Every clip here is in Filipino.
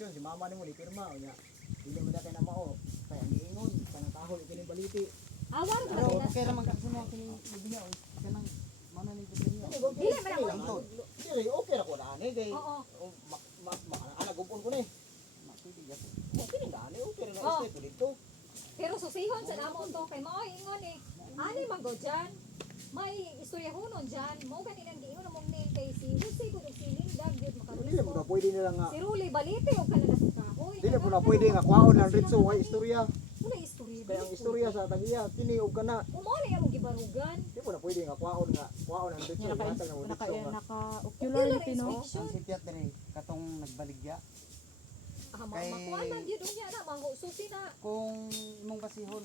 inspeksyon si mama nimo ni pirma unya. Dili man kay na mao. Kaya ang giingon kanang kahoy kini baliti. Awar Pero okay naman kasi mo kini diha oy. Kanang mana ni diha. Dili man ako. Lang to. Dili okay ra ko na ani kay Oo. ana gubon ko ni. Okay rin dani okay ra na step dito. Pero susihon sa namon to kay mao ingon eh. Ani man go dyan. May istorya hunon dyan. Mao ganin ang giingon among nil kay si Jose ko si Linda gyud Dili mo na makaruso. pwede nila nga. Si Ruli balite o kanila sa kahoy. Dili mo na pwede nga kwaon ang ritso way istorya. Wala istorya. Kaya ang istorya sa tagiya kini og kana. Umo na among gibarugan. Di mo na pwede nga kwaon ang ritso hatag na ritso nga. Naka-ocular Ocular ni Pino. inspection. Ang sipiat diri katong nagbaligya. Ah, Kay- makuha man gyud unya na mahususi na. Kung imong basihon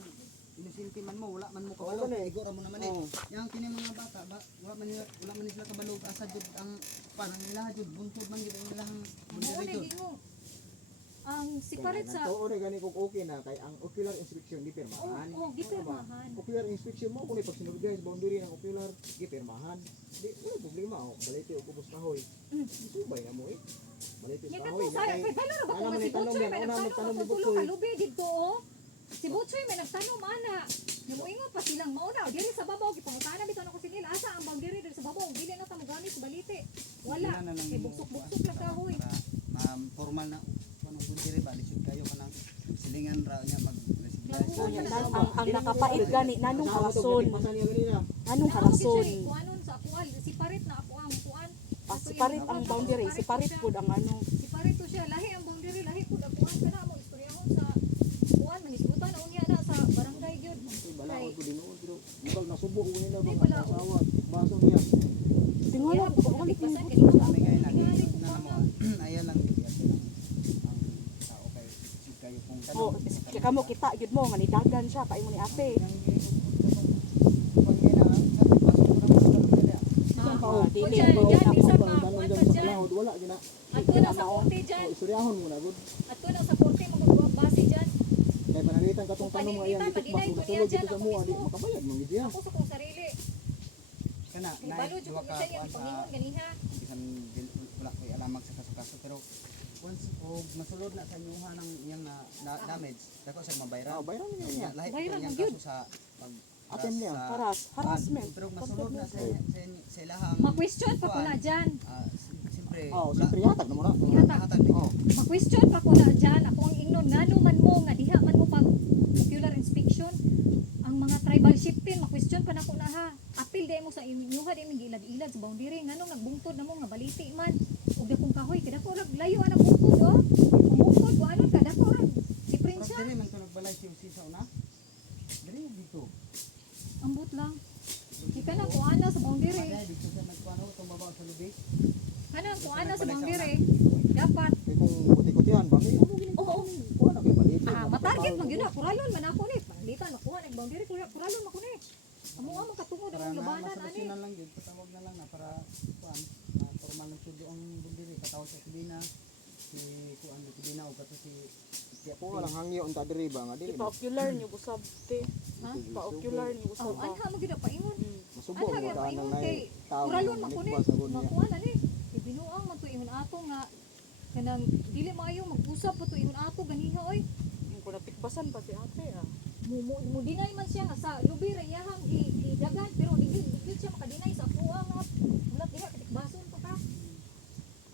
inusinti man mo wala man mo Oo, kabalo. ganun eh. Igora mo naman eh. Oo. Yang kini mga bata ba wala man sila kabalog asa jud ang panang nila jud buntod man gid ang ilang Mao bundiri na jud. gingo. Ang siparet sa Oo na gani kung okay na kay ang ocular inspection di pirmahan. oh, gipirmahan. Ocular inspection mo kung ipagsunod guys boundary ng ocular di pirmahan. Di wala problema oh. Baliti og kubos kahoy. Subay na mo eh. Baliti Nya sa kato kahoy. sa kay dala ra ba ko Ano man si itanong Butchoy yan? may Una nagtanong magtanong ni ako tulo Butchoy. kalubi dito oh. Si Butchoy may nagtanong ana. Nya moingon pa silang mauna diri sa babaw gipangutana biton ako sinila asa ang boundary diri sa babaw dili na ta mogamit sa balite. Wala. Kay buksok-buksok lang kahoy. Para formal na kanang bundiri ba lisod kayo kanang silingan ra nya mag Ang nakapait gani nanong harason. Pasan niya ganina. Nanong harason. Kuanon sa akuan siparet na ako ang kuan. Siparit ang boundary, siparit pud ang ano. Siparet to siya lahi ang boundary lahi pud ang kuan kana mo istoryahon sa kuan mangisgutan unya na sa barangay gyud. Balaod ko din pero mukhang nasubok ko nila Di mga pala. asawa. Baso niya. Tingala Kaya ko po balik pasan ni. kay ikaw kami kay lagi tingali ko na pa mo nga. ayan lang gid ang tao kay sig kayo kung Oh, kaya kamo kita gyud mo nga nidagan siya kay mo ni ate. Ah, Dili Kuya, mo dyan, na bisan ko. ma, kuwan pa dyan. Wala gina. Ato na sa korte dyan. Istoryahon mo na gud. Ato na sa korte, magbuwag base dyan. Kay panalitan katong tanong nga yan Panilitan, dikit padinay bako ko niya natulog dyan, dito sa ako mua di mismo. makabayad mo gid ya. Ako sa kong sarili. kana Kay nay balo dyan duwa ko ka siya yung kuan sa pangingon ganiha. bisan wala koy alamag sa kaso-kaso pero once og masulod na sa inyuha ng iyang na damage dako sa mabayran. Bayran niya. Lahi Bayran ko mo yung gyud. kaso sa pag Atin niya. Harassment. pero masulod na sa ilahang Ma-question pa ko na dyan. siyempre Oh, siyempre hatag na mo na. hatag din. Oh. Ma-question pa ko na dyan. Ako ang ingnon, ngano man mo, nga diha man mo pag ocular inspection. Ang mga tribal chieftain, ma-question pa na ko na ha. Apil day mo sa inyuha, day mo gilad-ilad sa boundary. Ngano nagbungtod na mo, nga baliti man. Huwag na kong kahoy, kada ko rag layo ang nagbungtod, oh. Bungtod, kung ano, kada ko rag Pero diferensya. diri man to nagbalay si Usi sa una. Diri dito. Ambot lang. Ika na, kung ano sa boundary. Diri dito sa nagkuano itong babaw sa lubi. Kanang kung ano sa boundary. Dapat. Kay kung kuti-kutihan ba may amo gini. Oo. Kuha na kay balit. Matarget man yun na. Kuralon man ako ni. Palitan, makuha ng boundary. Kuralon man ako ni. Amo nga man katungod Para ang na labanan, ani. masolusyonan lang yun. Patawag na lang na para kuan na formal ng studio ang bundiri. Katawag sa Kubina. Si kuan ni Kubina o kato si Ko lang hangyo unta diri ba nga dili. Ipa-ocular niyo busab te. Ha? Pa-ocular niyo busab. Oh, anha mo gid pa ingon. Masubo Anha mo gid ta pa nang ingon nay kay tao. kuralon man ko ni. Manikbas agud niya. Makuha na ni. Ibinuang man to ingon ato nga kanang dili maayo mag-usap pa to ingon ato ganiha oy. Yung ko natikbasan pa si ate ah. Mo dinay man siya nga sa lubi ra iyahang gidagan pero di siya makadinay sa kuha nga ulat diha katikbason pa ka.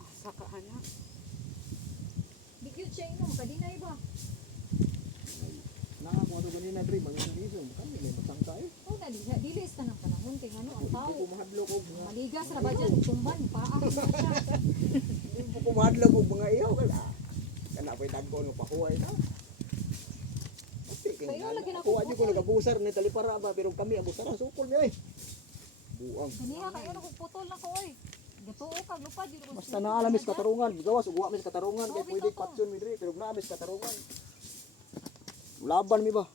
Asa ka ana. Di gyud siya ingon makadinay ba. Nanga mo ato ganina diri bangin dito. Kami may matangka eh. Oh na diha dili sa nang panahon kay ngano ang tao. Ko mahadlok og Maligas ra ba dyan tumban paa na siya. ko mahadlok og mga iyaw kala. Kana pay dagko no pakuhay na. Kayo lagi na Kuha ko nagabusar ni talipara ba pero kami abusar sukol mi eh. Buang. Kaniya kayo nagputol na ko oy. Gatuo kag lupad yun ko. Basta na alamis katarungan, gawas ug wa mis katarungan kay Oo, pwede bitaw to. patsun mi diri pero na amis katarungan. Laban mi ba?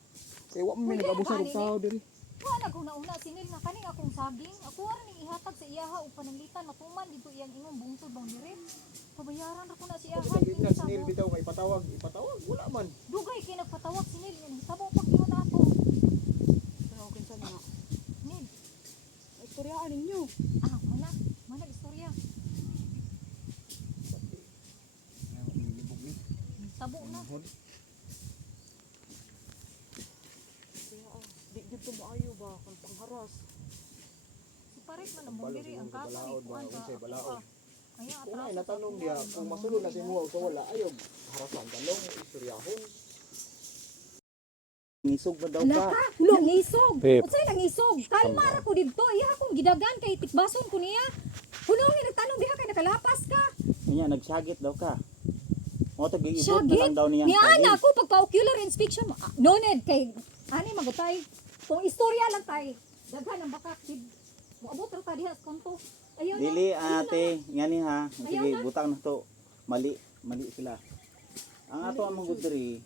Kay wa mi Pwede nagabusar ba, og tao diri. Kuha na kung nauna sinil na kaning akong saging. Ako ra ning ihatag sa iyaha og pananglitan matuman dito iyang imong bungtod bang diri. Pabayaran ra ko na si iyaha. Kasi gid na sinil bitaw kay ipatawag wala man. Dugay kay nagpatawag sinil ni tabo pag ingon ato. Pero kinsa na. Nil. Istoryaan ninyo. Ah, mana istorya. libog ni. haras. Pares man ang boundary ang kaso ni Balaod ba? kuan ka. Unsay balaod? Kaya Kung atraso ay sa natanong kuwan, diya, ang kung masulod na si boundary mo sa wala, ayaw harasan talong, istoryahon. Nisog mo daw Ala ka. ka, nangisog. Pip. Unsay nangisog? Kalmar ako didto. Iya akong gidagan kay tikbason ko niya. Kuno ni nagtanong diha kay nakalapas ka. Kanya nagsagit daw ka. Mo tag iibot na Syagit. lang daw niya. Ni ana ako pagpa-ocular inspection. No need kay ani magutay. Kung istorya lang tay. Daghan ang baka kid. Moabot ra ta diha sa konto. Ayun. Dili na, ayun na. ate, ngani ha. Sige, Ayaw na. butang na to. Mali sila. Ang ato ang mga diri,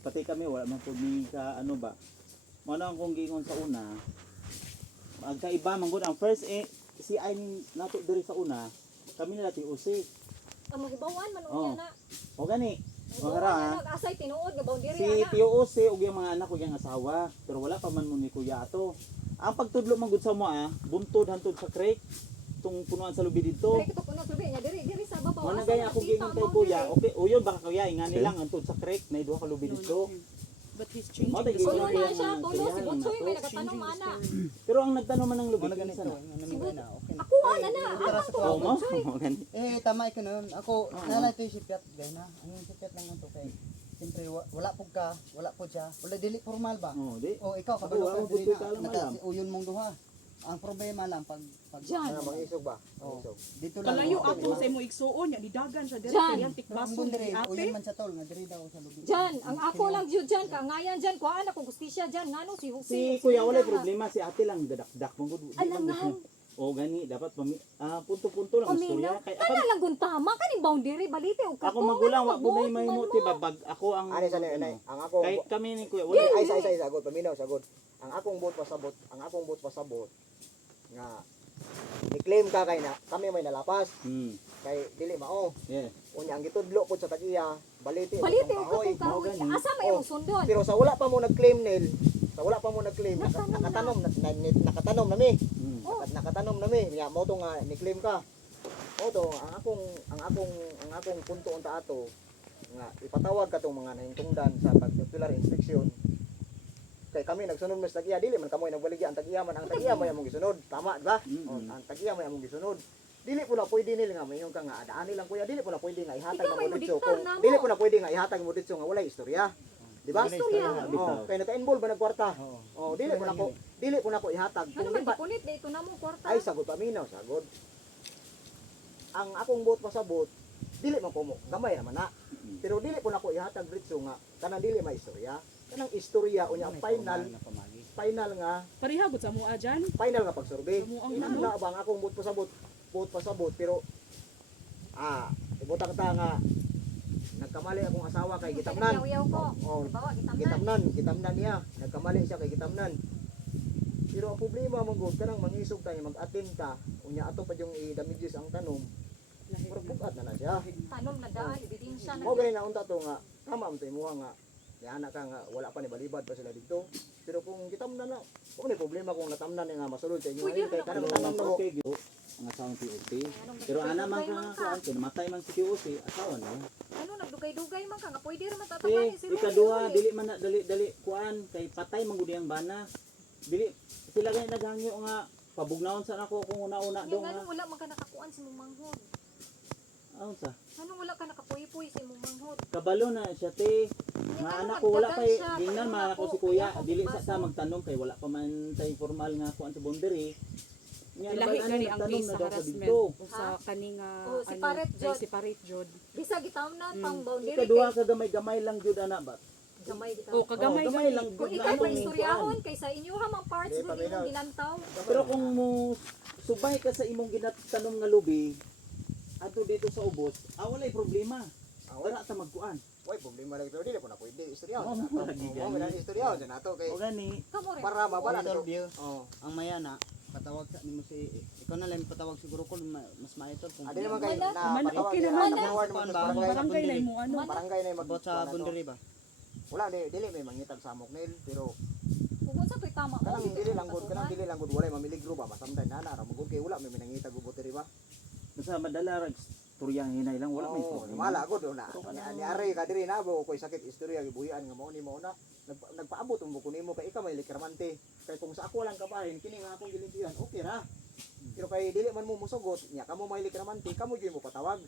pati kami wala man pud ni ka ano ba. Mo na akong gingon sa una. Ang kaiba man gud ang first si ay nato diri sa una, kami nila ti UC. Ang magibawan man Oh. unya na. O gani. O Magibawan hara na ha. nag-asay tinuod nga boundary Si ana. Tio Ose ug yung mga anak ko yung asawa, pero wala pa man mo ni kuya ato. Ang pagtudlo man gud sa mo buntod hantod sa creek tung punuan sa lubi dito. Kaya kito kuno sabi niya diri sa babaw. Wala Asa gaya nakita ako gingon ang kay boundary? kuya. Okay, uyon baka kuya ingani lang hantod sa creek na duha ka lubi dito. But he's Mo changing tay the gingon Kuno kay na ang siya, tulo si istoryahan lang Butsoy may nato. nagatanong ana. Pero ang nagtanong man ng lubi Wala ganito. kinsa na? Ano mo na? Okay. Ako ana na, anak ko. Oh mo. Mo gani. Tama ko noon. Ako, Oo. nalay ito yung sipyat, gaya na. Ang sipyat lang ito kay. Siyempre, wala po ka, wala po siya. Wala, dili formal ba? Oh, di. O ikaw, Ako, kabalo ako, ka, dili butoy ka lang, na. malam. Uyon mong duha. Ang problema lang, pag Jan. Ano, mangisog ba? Oh, Mangisog. dito lang. Kalayo oh, ako sa imo igsuon nya nidagan siya diri Jan. kay antik Pero ang baso bundiri, ni ate. uyon man sa tol, nga diri daw sa lubi. Jan, ang ako lang jud Jan, kaangayan Jan, kuhaan ako gustisya Jan, ngano si Jose. Si kuya wala problema, si ate lang dadak-dak mo gud. Di man Alangan. gusto. O gani dapat punto-punto lang ang istorya. Pamina, Kay kana lang guntama kaning boundary balite og ako magulang wa po na may mo. muti babag ako ang Ani sa ano. ni, ang ako Kay kami ni kuya wala. ay say sagod paminaw sagod. Ang akong boat pasabot nga ni-claim ka kay na kami may nalapas kay dili mao. Yeah. Unya ang gitudlo pud sa tag-iya, baliti Balite og kahoy. katong kahoy. gani. Asa may Oh. imong sundon? Pero sa wala pa mo nag-claim nil, nakatanom nakatanom nami. Oh. Nakatanom nami. Nga mo to nga ni-claim ka. Mo to ang akong punto unta ato nga ipatawag ka tong mga nahingtungdan sa pag-popular inspection. Kay kami nagsunod mas tag-iya dili man kamo nagbaligya ang tag-iya man ang tag-iya may among gisunod. Tama di ba? Oh, ang tag-iya may among gisunod. Dili po na pwede nila nga mayon ka nga adaan lang kuya dili po na pwede nga ihatag Ikaw na may mo dito mudiktar kung na mo. dili po na pwede nga ihatag mo dito nga walay istorya. Di ba? Istorya. Oh, kay naka-involve ba nagkwarta? Oo. Oh, dili po na ko ihatag. Ano Kung man di pa, dipulit dito na mo kwarta. ay sagot paminaw, sagot. Ang akong boat pasabot, dili man ko mo, gamay naman na. Pero dili po na ko ihatag dito nga kanang dili may istorya. Kanang istorya unya ang final nga Pareha gud sa mo dyan. final nga pagsurvey. Amo ang Inana na ba ang akong boat pasabot pero ibutang ta nga nagkamali akong asawa kay gitamnan. Yaw ko. Oh, Bawa gitamnan. gitamnan niya. Nagkamali siya kay gitamnan. Pero ang problema mong gud kanang mangisog tayo mag-attend ka unya ato pa yung i-damages ang tanom. Pero bugat na siya. Tanom na daan, ebidensya na. Mo gani na unta to nga tama man to imuha nga ya anak ka nga wala pa ni balibad pa sila dito. Pero kung gitamnan na, kung may problema kung natamnan nga masulod sa inyo Pwede kay na kanang Pero tanom na mo. okay gyud ang asawa ni TOC. Pero ana man ka nga kuan kung namatay man si TOC, asawa na. Ano nagdugay-dugay man ka nga pwede ra man Si tatapanin si Rudy. ikaduha dili man na dali kuan kay patay man gud ang bana. Dili sila gani naghangyo nga pabugnawon sa nako kung una-una Yung dong ano nga. wala man ka nakakuan si mong manghod. Aun sa Anong wala ka nakapuy-puy si mong manghod? kabalo na siya te. Yung Mga ano, anak ko wala nagdagan pa siya, gingnan pag mga ako ako, si kuya kaya ako dili baso. sa magtanong kay wala pa man tay formal nga kuan sa boundary. Nya Lahi gani ang nagtanong case na sa daw sa harassment dito. sa kaning Oh, separate jud. separate jud. Bisa gitamnan pang boundary Ikaduha kay ka gamay-gamay lang jud ana ba. gamay gitam. O kagamay gamay gani. lang Kung jud ikaw na pa anong istoryahon kay sa inyo ha mga parts Di, gud paminaw. imong gilantaw. pero kung mo subay ka sa imong ginatanong nga lubi ato dito sa ubos, walay problema. Wala ta magkuan. Why problema lang pero dili po na pwede istorya. Oo, lagi Mo gani. na istorya sa nato kay O gani, Kamo rin. para mabala to. Interview. Oh. Ang maya na, patawag sa nimo si ikaw na lang patawag siguro ko mas maitor kung Adi naman kay Wala. na Man, patawag okay niya, naman. nag-forward naman sa Ang barangay. Barangay na mo ano. Barangay na about sa bundiri ba? Wala dili may mangitag sa amok nil pero Kung unsa to'y tama mo. kanang dili dili mo lang gud kanang dili lang gud walay mamiligro ba masamday na ra magud kay wala may minangitag ubot diri ba. basta madala rag turyang hinay lang wala may Oh, problema. mala gud na. Ni ari ka diri na bo koy sakit istorya gibuhian nga mao ni mao na nagpaabot ang buko nimo kay ikaw may likramante. kay kung sa ako lang kabahin kini nga akong gilimpihan okay ra. Pero kay dili man mo musugot nya kamo mahilig ka naman ti kamo gyud mo patawag.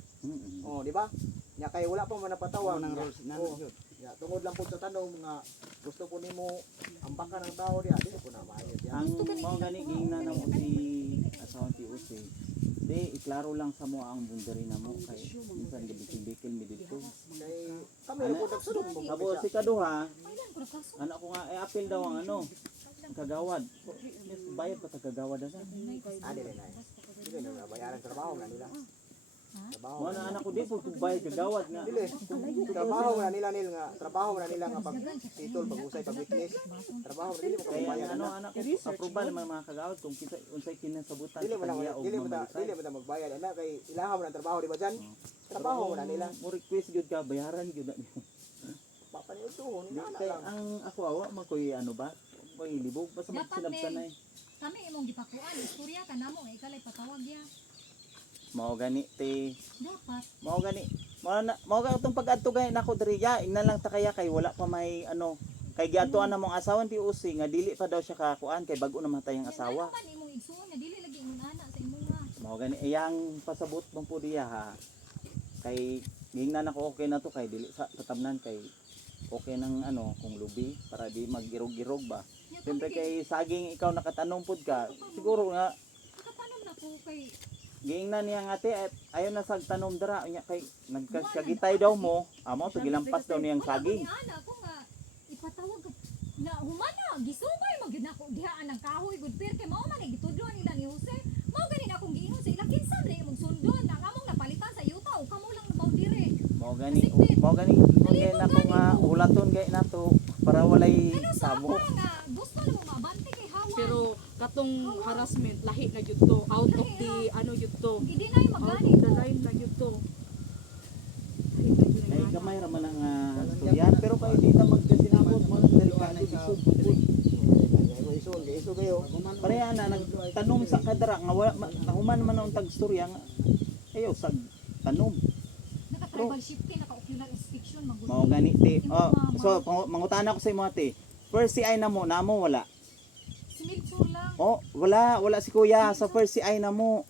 Oh, di ba? Nya kay wala pa man napatawag. Nang nya, rules na oh, yun. nya tungod lang pud sa tanong nga gusto po nimo ambakan ng tao diha dili ko na maayo diha. Ang mga gani gina na mo si asawa ti Usi. Di iklaro lang sa mo ang bundari na mo kay minsan gabikil-bikil mi dito. Kay kami ra pud nagsulod mo. Abo si kaduha, Kailan ko kaso? anak ko nga appeal daw ang ano, kagawad. Yes, bayad pa ta kagawad na sa. Dili na. Dili na bayaran trabaho na nila. Trabaho. Mo na anak ko di po bayad kagawad nga. Dili. Trabaho na nila nil nga trabaho na nila nga pag titol pag usay pag witness. Trabaho na dili mo Kaya kabayan ano na. anak ko approval man mga kagawad kung kita unsay kinasabutan Dili mo sa kanya na og dili mo na mamalisay. dili mo na magbayad ana kay ilaham na trabaho di ba diyan? Trabaho mo na nila. Mo request gyud ka bayaran gyud na. Papaniud tuhon ina Kay lang. ang ako awa makoy ano ba? May libog basta Dapat, magsinabsanay. Kami imong gipakuan, istorya ka namo ikalay patawag ya. Mao gani te. Dapat. Mao gani. Mao ga tong pag-adto gani nako diri ya ingnan lang ta kaya kay wala pa may ano kay giadtoan na mong asawa ti Usi nga dili pa daw siya kakuan kay bag-o na matay ang asawa. Ano man imong igsuon nga dili lagi imong ana sa imong nga. Mao gani iyang pasabot bang po diya ha. Kay gingnan ako okay na to kay dili sa katamnan kay okay nang ano kung lubi para di magirog-girog ba. Nya, Siyempre kami, kay saging ikaw nakatanong pud ka. Siguro nga nakatanong na ko kay giingnan niya nga ate at ayaw na sag tanom dara nya kay nagkasagitay daw mo. Amo to gilampas daw niyang saging. Wala ana ko nga ipatawag ka- na humana gisubay mo gyud nako dihaan ang kahoy gud pero kay mao man gitudloan nila ni Jose. Mao gani akong giingon sa ila kinsa dre imong sundon na kamong napalitan sa yuta o kamo lang nabaw dire. Mao gani kay nako nga ulaton kay nato para walay Ano sa ako sabok. nga gusto na mo mabante kay hawan. Pero katong harassment lahi na jud to. Out of the ano jud to. Idi na yung Out magani of the ko. line na jud to. Ay gamay ra man ang storyan pero kay di ta magkasinabot mo na delikado isod pud. Isul kayo. Pareha na nagtanom sa kadara nga wala nahuman man ang tagstorya nga ayaw sag tanom. Naka-tribal shifting, naka-ocular inspection, magulo. Mao gani te. Oh, so mangutana ko sa imo ate. First CI na mo namo wala. Similsur lang. Oh, wala si kuya sa first CI na mo.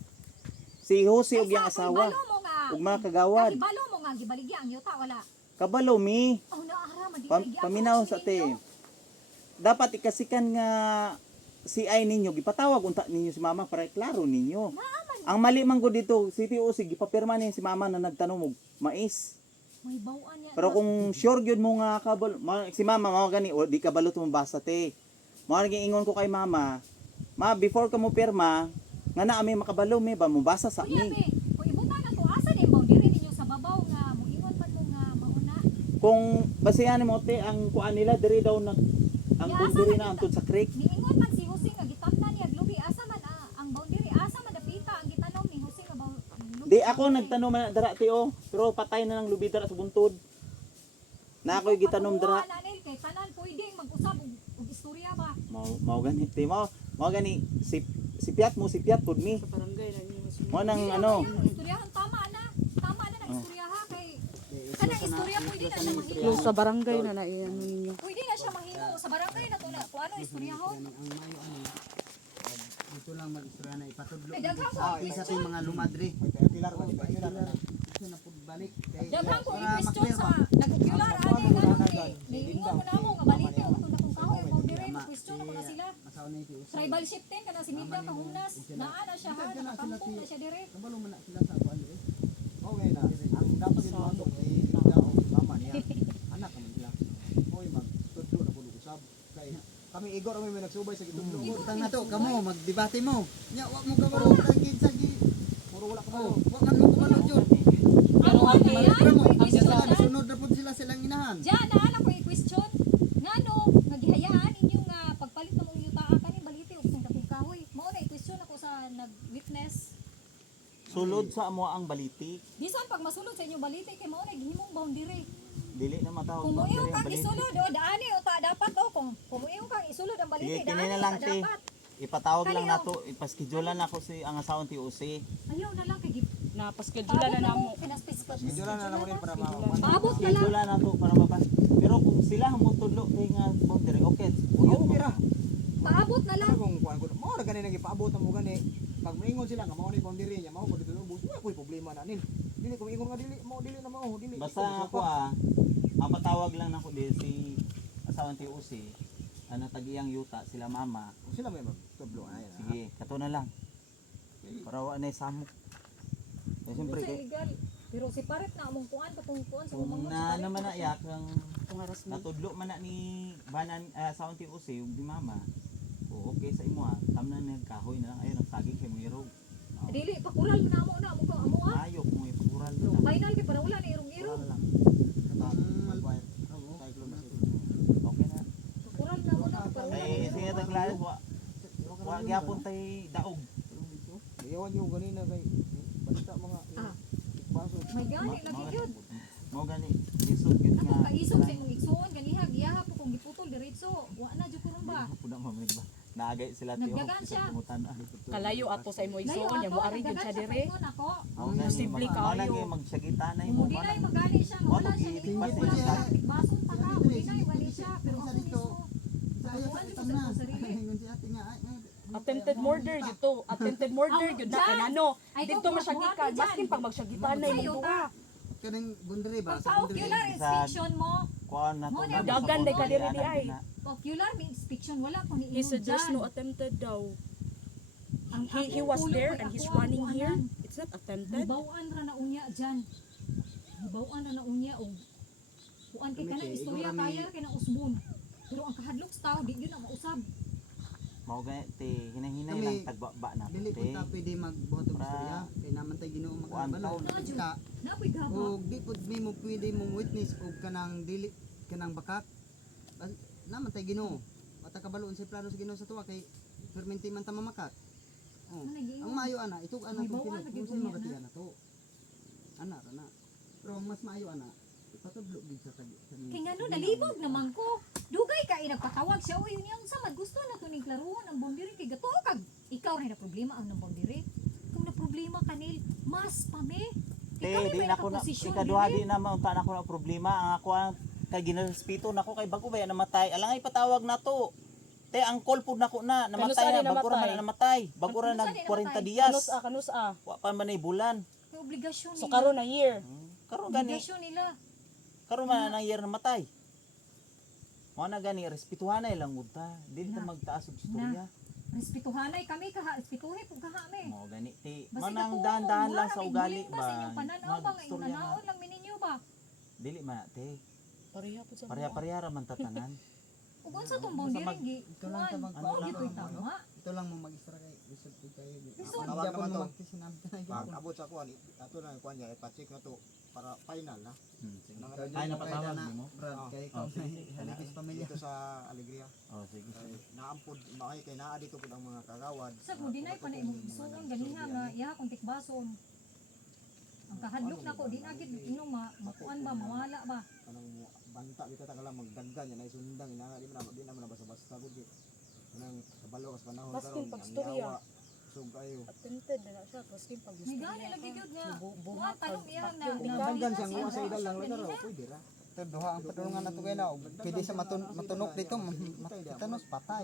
Si Jose ug yang asawa Ibalo mo nga. ug mga kagawad. Ibalo mo nga, gibaligya ang yuta, wala. Kabalo mi. Oh, naara, Paminaw sa te. Dapat ikasikan nga CI ninyo gipatawag unta ninyo si mama para klaro ninyo. Ang mali man ko dito, City o sige papirma ni si mama na nagtanom og mais. May bawaan yan. Pero kung sure gyud mo nga kabalo, si mama mao gani o di kabalo to mabasa te. Mao naging ingon ko kay mama, ma before ka mo pirma, nga na ami makabalo mi ba mo basa sa Kuya, mi. be, kung ibutan na to, asa din boundary ninyo sa babaw nga, muingon man mo nga mauna. Kung basehan mo te ang kuan nila diri daw nag ang Ya, boundary asa na man antod sa creek. Niingon man si Jose nga gitamnan niya lubi, asa man ang boundary, asa man dapita ang gitanom ni Jose nga lubi. Di ako nagtanom man dara ti o, pero patay na ng lubi dara sa buntod. Na ako'y gitanom dara. Nanay, kay tanan pwede mag-usab og istorya ba? Mao gani te mao gani si piat pud mi. Sa barangay na niyo. Mo nang Hindi ano. naman yan, istoryahan tama na ng istoryaha kay kanang istorya pwede na siya mahimo. Yung sa barangay na iyan ninyo. Pwede na siya mahimo sa barangay na to na kung ano istoryahon. Ang mayo ano. Dito lang mag-istorya na ipatudlo. Kay daghang ko Sa isa tong mga lumadri. Ay pilar man di pilar na. Ito na pud balik. Kay daghang ko para i-question maklear sa ba? nag-ocular ani nga niingon mo na mo nga balite o tong dakong kahoy ang boundary question ako na sila. Masaw na ito. Tribal shifting kana si Mida kahumnas naa na siya ha nakakampong na siya dire. Kabalo man na sila sa kuan eh. Okay na. Ang dapat din mo kay Linda o mama niya. Anak naman sila. Oy magtudlo na pud usab. Kay kami igor kami may nagsubay sa gitudlo. Utang na to kamo magdebate mo. Nya wa mo kabalo tagid sa gi. Puro wala ka Oh, ba? wa man mo kabalo jud. Ang ano yan Pero mo ko ang i-question sila sunod na pud sila silang inahan. Diyan naala ko i-question ngano nga gihayaan inyo nga pagpalit na mong yutaa kani balite ug sing dakong kahoy. Mao na i-question ako sa nag-witness. Sulod sa amo ang baliti. Bisan pag masulod sa inyong balite kay mao na gihimong boundary. Dili na matawag Kung boundary muiyo ang kang baliti. isulod o daani o ta dapat o kung muiyo kang isulod ang balite Sige, kini daani na o lang ta ti. dapat. Ipatawag lang Kalihaw. nato, ipaskidyolan ako si ang asawang ti Usi. Ayaw na lang kay Napaschedule na namo. Medyo na naman rin para Paabot na lang. Skidyolan nato para mabas. Pero kung sila mo tudlo kay nga boundary, okay. Uyot mo. Okay ra. Paabot ra gani nang ipaabot mo gani. Pag maingon sila nga mao ni boundary niya, mao ko dito ubos. Wala ko'y problema na nil. Dili ko ingon nga dili na mao, dili. Basta ako ang patawag lang nako di si asawan ti Usi. Ano tagiyang yuta sila mama. Sila may magtublo ay. Sige, kato na lang. Para wa na samok. Eh siyempre Sa kay illegal. Pero si paret na among kuan katong kuan sa kung umang na naman na yak ang Kung harassment. natudlo man na ni banan asawan ti Usi ug di mama. O okay sa imo tamnan nagkahoy na lang ayon ang saging kay mirog. Dili pakural na amo na amo Ayok mo ipagural na lang. Final kay para wala na irong-irong. Kural lang. Okay na. Pakural na amo na para wala na Tay sige irong. taglalas wa gyapon tay daog. Iyawan niyo ganina kay basta mga Ah. baso. May gani lagi gyud. Mo gani lisod gid Ako nga. kaisog sa imong igsuon ganiha giyaha po kung giputol diretso. Wa na jud kurong ba. Puna mamig ba. Naagay sila tiyo. Nagdagan siya. Kalayo ato sa imo Layo igsuon niya mo ari gyud siya dire. Ako. Posible kayo. Magsagitanay Mo mo. dinay magani siya nga wala siya Tinggi iwas pa wala siya. siya bason ta ka. Dinay wali siya pero ako dito. mismo. Sa iyo sa Kuan itam sa na. akong sarili. Ingon si ate nga ay Attempted murder dito. Attempted murder Ang- gyud na dyan! kanano. Ay, Dito kung masyagikan. buhati dyan. Maskin pag magsagitan na Sa'yo yung ta. kanang bundiri ba? Sa bundiri. Pag-ocular inspection mo, Kuan na to. Mo na yung dagan day ka diri di ay. ocular inspection wala ko ni He suggests no attempted daw. He was there and he's running here. It's not attempted. Bawaan ra na unya dyan. Bawaan ra na unya og kuan kay kana istorya tayar kay na usbon. Pero ang kahadlok sa tao di gyud na mausab. Mao gani te hinahinay Kami, lang tagbaba na Dili te. ko ta pwede magbuhat og Para- istorya kay naman tay Ginoo Kuan magkabalo. taon. Kita Napoy gaba. og di pud mi mo pwede mong witness og kanang dili kanang bakak. Naman tay Ginoo. Mata kabaloon sa plano sa Ginoo sa tuwa kay perminti man ta mamakak. Oh. Ano nag-iingon? Ang maayo ana, itog ana May tong bawaan, pilit. lagi Kung ko sino niya, magatiya na to. Ana ra na. Pero ang mas maayo ana, ipatudlo gid sa tag. Kay ngano nalibog naman ko. Dugay ka nagpatawag siya uy unya unsa man gusto na to ning klaruhon ang bombiri kay gato kag ikaw rin na problema ang bombiri. Kung na problema kanil mas pa me. Te Ikaw di rin na ko na nakaposisyon ikaduha diri. di na maunta na ko na problema ang ako ang kay ginrespito nako kay bago ba yan namatay. Alang ay patawag na to. Te ang call pud nako na Kanus namatay ani na bago ra namatay? man namatay. Bago ra Kanus nag ani 40 namatay? días. Kanus Wa pa man ay bulan. May obligasyon So nila. karon na year. Karon gani Obligasyon nila. karon man nang year namatay. Mo na gani respetuhan na lang gud ta. Dili ta Na. magtaas og istorya. Respetuhanay kami kaha, respetuhi pug kaha me. Mo gani ti Basi manang katuo, dahan-dahan lang wala sa kami ugali buling ta ba. sa inyong pananaw ba nga Magstorya na. inanaon lang mininyo ba? Dili man te. Pareha po sa Pareha-pareha ra man tatanan. Ug unsa tong boundary gi? ito lang Kuan, ta mag- mao ano gito'y lang, tama. Ito lang mo mag-istorya kay lisod pud kayo. Lisod. Hindi Tawag ako naman to. mo sinabi ka na Pag gyapon. abot sa kuan, ato na kuan niya ipa-check na to para final na. Ay napatawag mo. Brad, Oh. kay ikaw may halipis pamilya. Dito sa Alegria. Oh sige. Kay naampod maay kay naa dito pud ang mga kagawad. Sa ko dinay pa na imong isuon ganiha nga iya kung tikbason. Ang kahadlok nako di na gid inom makuan ba mawala ba. Kanang banta bitaw ta lang magdaggan yan ay sundang ina di na man basta-basta gud. Kanang kabalo kas panahon Baskin karon. pagstorya. Sug kayo. Attempted na siya. Baskin pag May gani lagi gyud nga. Kuan buhat tanong iya na Daggan siya nga sa idal lang lang raw pwede ra. Ito duha ang padulungan nato kay na. Pwede sa matunok dito, matanos patay.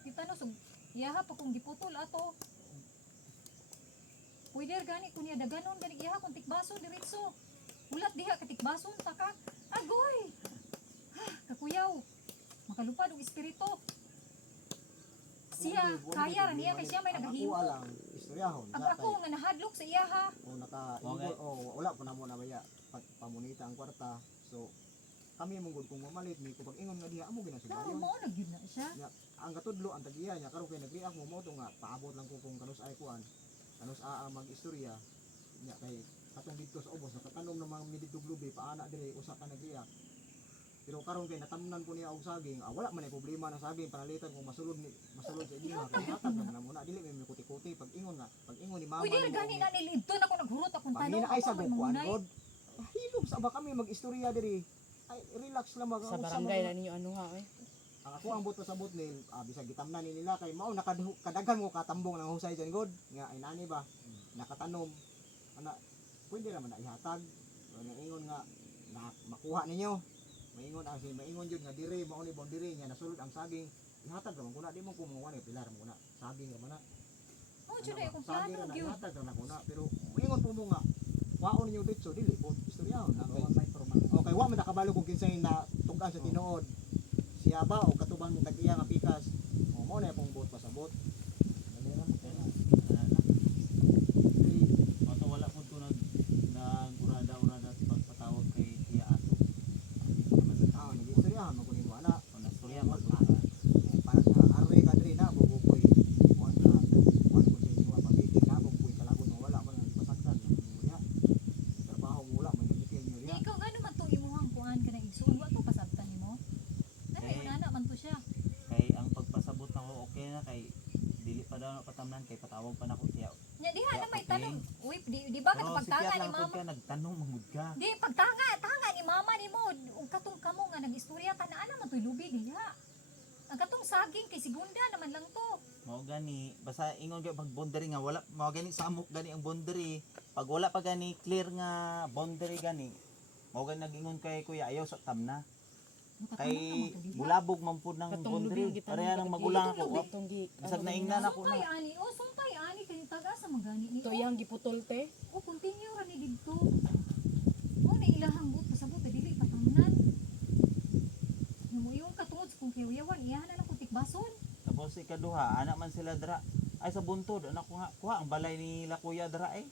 Kita no sug iyaha pa kung giputol ato. Pwede gani kun iya daganon gani iyaha kung tikbason diretso. Ulat diha ka tikbason ta ka. Agoy. Kakuyaw. Makalupad og espiritu. Siya kaya ra niya kay siya may nagahimo. Ako lang istoryahon. Ang ako nga nahadlok sa iyaha. O naka Okay. wala pa na mo na baya pamunita ang kwarta. So kami mong gud kung mamalit mi kung pag-ingon nga diha amo No, ginasugayon. mo na gyud na siya. Ang katudlo ang tagiya niya karon kay nag-react mo to nga paabot lang ko kung kanus ay kuan. Kanus aa mag-istorya nya kay katong dito sa ubos nakatanom ng mga miditog lubi paana dire usa ka nag-react. Pero karon kay natamnan ko niya og saging, wala man ay problema na saging panalitan kung masulod sa inyo kay hatag na muna dili may kuti-kuti pag ingon ni mama. Pwede ra gani na nilibto na ko naghurot akong tanong. Pangina ay sa Ako may bukuan mangunay. god. Hilom sa ba kami mag-istorya diri. Ay relax lang mag sa barangay na ninyo ano ha eh. Ang ako ang buto sa butnil, bisag gitamnan ni nila kay mao kadaghan mo katambong ng husay diyan god. Nga ay nani ba nakatanom. Ana pwede ra man na ihatag. Ingon nga na makuha ninyo. Maingon jud nga diri mao ni boundary nga nasulod ang saging. ihatag naman kuna di mo kumuha ni pilar mo na. Saging naman na. Oh, jud ay kung Saging plano na gyud. ihatag na kuna pero moingon po mo nga waon niyo dito dili po istoryahon na Wa may formal. okay wa man nakabalo kung kinsay na tugan sa tinuod siya ba o katubang ni tag-iya nga pikas o mo na pong buot pasabot Mato wala po ito nag-urada-urada sa pagpatawag kay Tia Ato. ah nag-istoryahan mo kunin mo ana O nastorya mo. para sa array kadri na bugo koy kuan na kuan ko sa inyo pagiti na bugo koy kalagon mo wala man pasagdan niya trabaho mo wala man niya niyo Di niya ikaw gano man to imuhang kuan ka na igsuon wa to pasabtan nimo. Dali Eh. una na man to siya. Kay ang pagpasabot na ko okay na kay dili pa daw patamnan kay patawag pa na ko Tia. Nya diha Yeah, na may okay. tanong. Uy, di ba Pero katong si pagtanga Piat ni lang po mama? ka nagtanong mangud ka. Di pagtanga ni mama nimo ug katong kamo nga nagistorya ta na ana man toy lubi diha. Ang katong saging kay segunda naman lang to. Mao gani basta ingon gyud pag boundary nga wala mao gani samok gani ang boundary. Pag wala pa gani clear nga boundary gani mao gani nagingon kay kuya ayaw sa tamna. Kay bulabog man pud ng Katong boundary. lubi, Pareha nang gitanong magulang ko, ako. katong gi- Bisag naingnan ako Sumpay na. ani, oh sumpay ani kay taga sa magani ni. Ito yang giputol te. Oh, continue ra ni didto. Oh, ni ilahang buot pasabot dili patamnan. Yung katungod sa kung kiyawan iyahan na lang kutik bason. Tapos ikaduha, anak man sila dra. Ay sa buntod, anak ko nga, kuha ang balay nila kuya dra eh.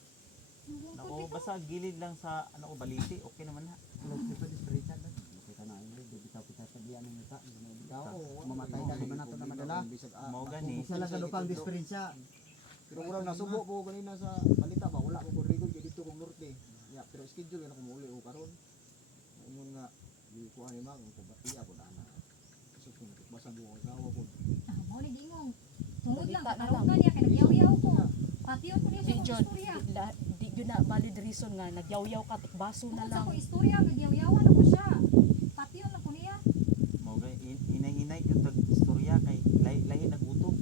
Nako, basta gilid lang sa ano ko baliti, okay naman na. Dito disparita na. Kita na ini di bitaw kita sa diyan ng yuta. Mamatay ka di ba nato na madala. Mao gani. Isa lang sa lupang diferensya. pero urang nasubo ko kanina sa balita ba wala ko rigod kay dito kong norte ya pero schedule na ko muuli o karon ingon nga di ko ani mag ko batiya ko na so kung basa buong asawa ko Ah, mo ni ingong. Tungod lang Balita na katarungan niya kay nagyaw-yaw ko. Pation ko niya Di sa jud kong istorya. di jud na valid reason nga nagyaw-yaw ka tikbaso na Tungod sa lang. kong istorya nagyaw-yawan ako siya. Pation lang ko niya. Mao gani hinay-hinay gyud tag istorya kay lahi nagutom.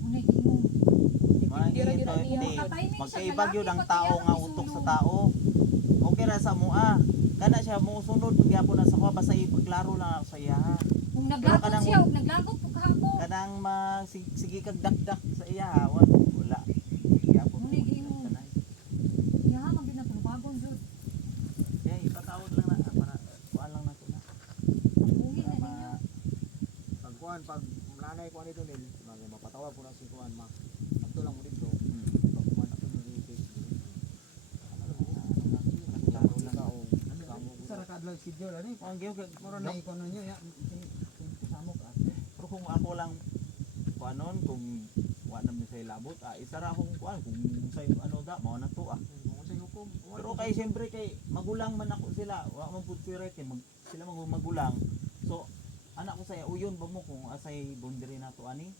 Unay ingong. Mga Di ra gyud ganito, ang iya. hindi. Magka-timing siya, Magkaiba gyud ang lalaki, tao pati nga yan, utok sa isulong. tao. Okay ra sa mua. Kana siya mo sunod pag gyapon na sa kuha basta ipaglaro lang ako sa iya. ha. Kung naglagot kanang- siya, kung naglagot po kahapon. Kanang sige kag dakdak sa iya ha. Wala. Gyapon. Muna, gimo. Ya, mabin na tulubagong jud. Kaya ipatawag lang na para kuan lang na ko na. Bungin na Para ninyo. pag kuan pag nanay ko nito nil mapatawag ko na si kuan ma ato lang mo dito Hmm. pag kuan ato mo dito laro lang ka o kamo Sa ra kadlaw schedule ani. Kuan gyud kag Moro na ikono nyo ya. Samok ah. pero kung ako lang kuanon kung wa na mi sa ilabot isa ra akong kuan kung sa ano da mao na to kung sa hukom Pero kay siyempre kay magulang man ako sila, wa man pud sila kay sila magulang. So anak ko saya uyon ba mo kung asay boundary na to ani?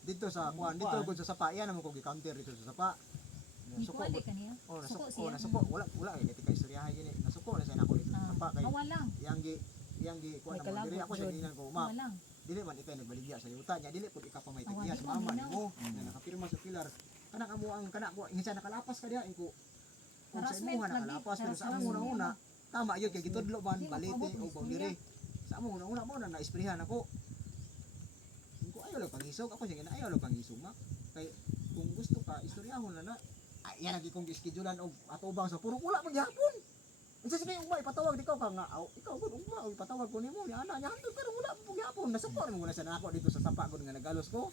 dito sa kuan dito ko sa sapa yan naman ko gi-counter dito sa sapa Iko ade kaniya. oh Suko nasuko siya. nasuko wala eh kay istoryahan gini nasuko na sa nako dito sa sapa kay Awa lang. yang gi kuan May na boundary kalabot, ako sa Jod. ginan ko Awa ma lang. dili man ikay nagbaligya sa yuta nya dili pud ika pa may Awa, tagya di sa pa mama minaw. nimo na nakapirma sa pilar kana amo ang kana ko insa nakalapas ka diha ingko kung sa Harassment imo nga lagi, nakalapas pero sa harassment. amo una tama yun kay gitudlo man Di, balite maabot o ni boundary sa amo una mo na naisprihan ako ko ayaw lang pangisog ako sige na ayaw lang pangisog ma kay kung gusto ka istoryahon na yan lagi kong gischedulean og atubang sa puro wala man gyapon unsa sige ugma ipatawag dikaw ka nga aw ikaw gud ugma o ipatawag ko nimo ni ana nya hantod pero wala mo gyapon nasuko mo na sa nako dito sa sapa gud nga nagalos ko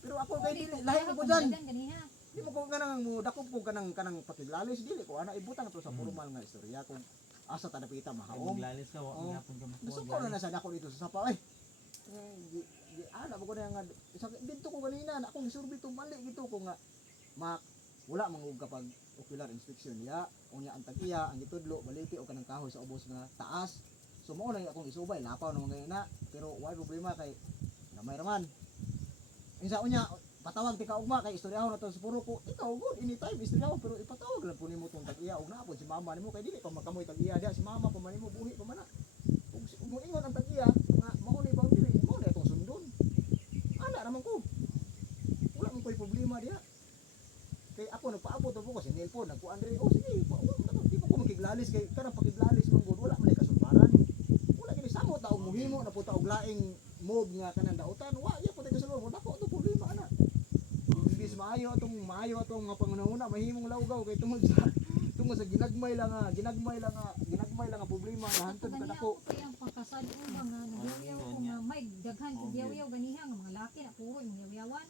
pero ako kay dili lahi ko dyan Ganiha. di mo ko kanang mo dakop ko kanang pakiglalis dili ko ana ibutang to sa formal nga istorya kung asa ta napita Kay mahaom maglalis ka wa Oo. gyapon ka makuha. nasuko na sa nako dito sa sapa ana ba ko na nga dito ko ganina na akong gisurbi to mali gito ko nga wala mangug kapag ocular inspection ya unya ang tag-iya ang gitudlo baliti o kanang kahoy sa ubos nga taas so mao na akong isubay lapaw naman ngayon na pero wala problema kay gamay raman insa unya patawag ti ka ugma kay istoryahon na to sa puro ko ikaw good anytime istoryahon pero ipatawag lang po nimo tong tag-iya ug naapon si mama nimo kay dili pa makamoy tag-iya dia si mama pa man nimo buhi pa man na ug mo ingon ang tag-iya nga mao ni boundary mao na itong sundon ana naman ko wala man koy problema dia kay ako nagpaabot ako kasi nelpon nagkuan diri oh sige di pa ko makiglalis kay kanang pakiglalis man gud wala man ay kasumbaran wala gini samo taog muhimo na puta og laing move nga kanang dautan, wa ya puti sa lumo, dako to problema ana. Imbis maayo atong nga pangunahuna mahimong lawgaw kay tungod sa ginagmay lang nga problema nga hantod ka Ganiha dako. ko kaya ang pagkasad ko mga nagyaw ko nga may daghan kog yaw ganiha nga mga laki na puro yung yaw-yawan.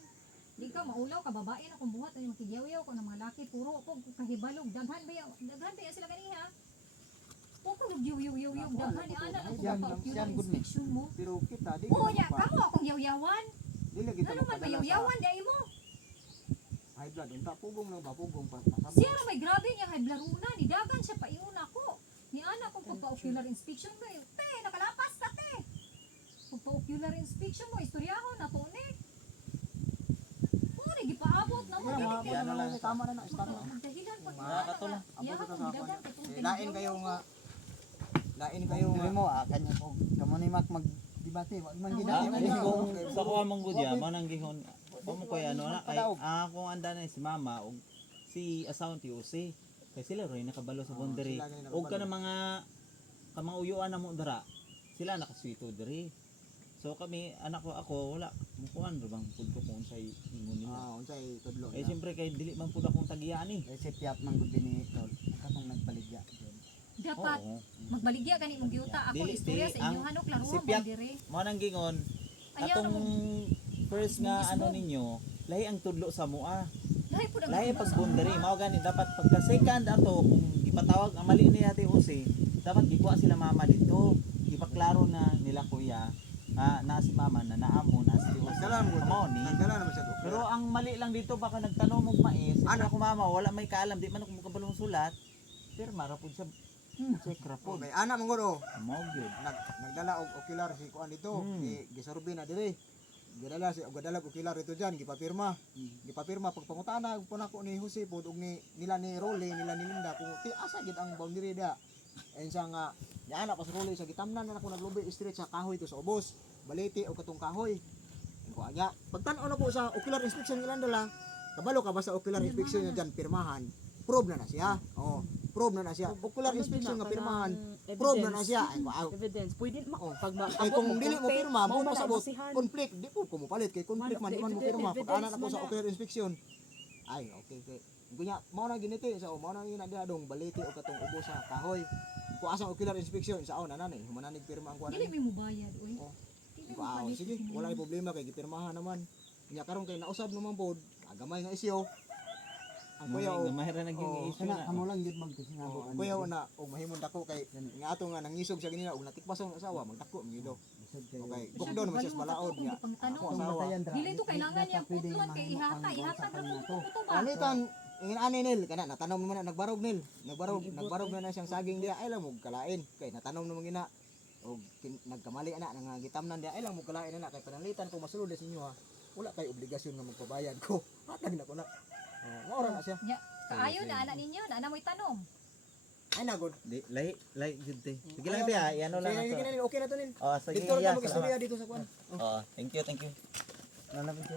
Di ka maulaw ka babae na kung buhat ang makigyaw-yaw ko ng mga laki puro ko kahibalog daghan ba sila ganiha. Puro yaw-yaw daghan ni ana ang Yan, pagpa-ocular yan, good, me. inspection mo. Pero kita di Oo kita ya, magpa- kamo akong yaw-yawan. dili kita Ano man magpadala mayaw-yawan dai mo? sa high blood unta pugong lang ba pugong pa. Siya ra may grabe niya high blood una ni dagan siya paiuna ko. Ni ana kung pagpa-ocular inspection mo, te nakalapas ka te. Pagpa-ocular inspection mo, istoryahon na to ni. Puro gipaabot na mo Yan, dili Yan na lang. tama na na stop na. magdahilan pag Makakatulong. Ya, dagan katong Lain kayo nga Dili mo kanya ko kamo ni Mac magdebate, wag man Ah, gidati wala. man. Kung sa kuha mong gudya, manang gihon. Kung ko ano na kay kung anda na si mama og si asawon ti Jose. Kay sila roy nakabalo sa boundary. sila gani Og ka nakabalo. ng mga kamauyuan na mo dara. Sila nakaswito diri. So kami anak ko ako wala mukuan ra bang pud ko kung say ingon nila. Ah, unsay tudlo. Eh siyempre kay dili man pud akong tagiyaan eh. Si Piap man gud ni Tol. Katong nagbaligya. dapat Oo. magbaligya gani mong giuta ako Dili, istorya di, sa inyo hanok laro si mo Piat- dire. Mao nang gingon Ayaw na atong mo. first nga Mismo. ano ninyo lahi ang tudlo sa mua. Lahi pud ang Lahi ano pag sa boundary una. mao gani dapat pagka second ato kung gipatawag ang mali ni Ate Jose dapat gikuha sila mama dito. Ipaklaro na nila kuya na si mama na naamo na si Jose. Nagdala mo Mao ni. Nagdala naman siya. Pero ang mali lang dito baka nagtanong og mais. Ano ko mama wala may kaalam di man ako makabalong sulat. Pero marapod sa check rapod. Okay, ana mong guro. Mao gyud. Nagdala og ocular si kuan dito. Gisorbi na dire. Gidala og ocular ito diyan, gipapirma. Gipapirma pagpangutana ug punako ni Jose pod ug nila ni Rolly, nila ni Linda kung ti asa gid ang boundary da. And sa nga ana pas Rolly sa gitamnan na ako naglubi straight sa kahoy to sa ubos. Baliti og katong kahoy. Ko anya, pagtan-aw na ko sa ocular inspection nila dala. Kabalo ka ba sa ocular inspection niya diyan pirmahan? Prove na siya. Oh, prove na siya. Ocular inspection nga pirmahan. Prove na siya. Ay, wow. Evidence. Pwede Oo. pag Ay kung dili mo pirma, mo mao man ang pasabot basihan. conflict, di ko mupalit kay conflict man di man mo pirma pag ana na ko sa ocular inspection. Ay, okay. Kunya mao na giniti sa mao na ginadya dong baliti o katong ubo sa kahoy. Kung asang ocular inspection sa na nanay, humananig pirma ang kuan. Dili may mubayad oy. Oh. Dili mo Wow, palit. sige, wala ni problema kay gipirmahan naman. Nya karon kay nausab naman pod, agamay nga isyo. Ang kuya o Mahira naging Oo, issue Kana na. kamo lang gid magkasinabo. ang kuya o na og mahimong dako kay nga ato nga nangisog siya ganina og natikbason ang asawa, magdako mangilo. Okay, bukdo naman siya sa balaod niya. Ako asawa. Dili to kailangan niyang putlon kay ihata ra mo to ba. Anitan, ingin ani nil kana natanom naman na nagbarog nil. Nagbarog na siyang saging dia ay lang mo kalain kay natanom naman gina. Og nagkamali ana nga gitamnan dia ay lang mo kalain ana kay panalitan ko masulod sa inyo ha. Wala kay obligasyon nga magpabayad ko. Hatag na ko na. Maura na siya. Nya, kaayo na anak ninyo na mo'y tanom. Ay nagod. Di lahi jud te. Sige lang te ha, iano lang Sige ato. na nil, okay na to nil. Oh, sige Dito ya. na mag-istorya dito sa kuan. Oh, thank you. Nanapin ko.